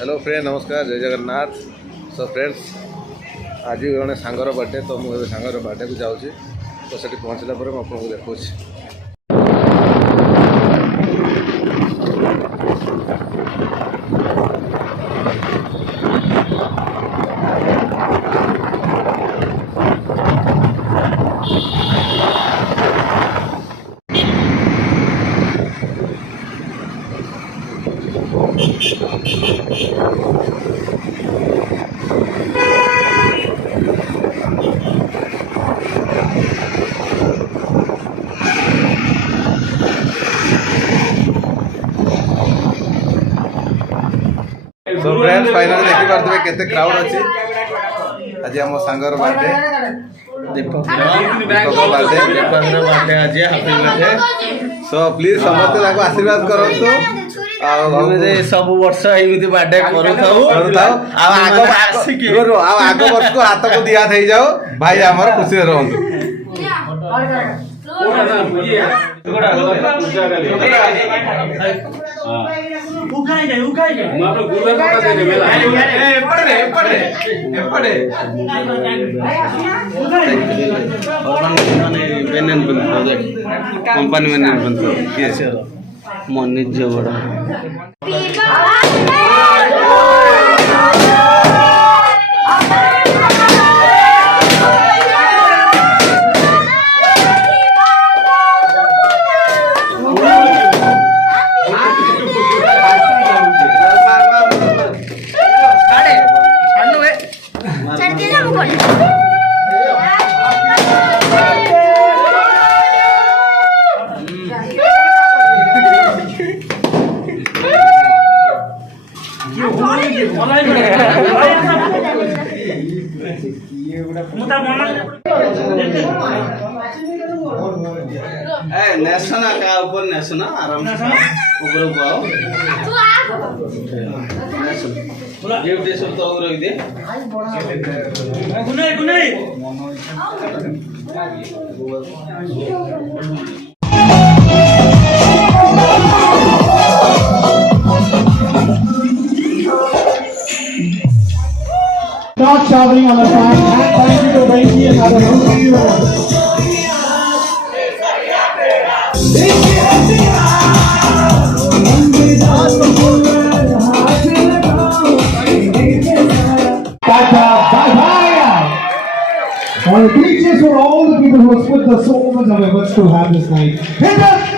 Hello friend नमस्कार जय Jagannath. So friends आज जड़े सांगर बर्थडे तो मुझे सांगर बर्थडे को जाऊँगी तो सेठी पहुँचला पर आपको देखा। सो फ्रेंड्स फाइनली देखि पारथबे केते क्राउड अछि। आज हम सांगर बर्थडे दीपक बर्थडे आज हैप्पी बर्थडे। सो प्लीज समस्त ताको आशीर्वाद करंतु आ सब वर्ष एमिति बर्थडे करू आग वर्ष को हाथ को दिया थई जाओ भाई हमर खुशी रहंतु। कंपनी मैनेजमेंट मो निज बड़ा नेशना का ऊपर नेशना आराम से ऊपर पाओ गिफ्ट ये सब तो और रख दे गुनाई गुनाई Start traveling on the side and thank you to Benji and other hosts. On the beaches for all the people who have split the soul of it, let's to have this night. Hit us!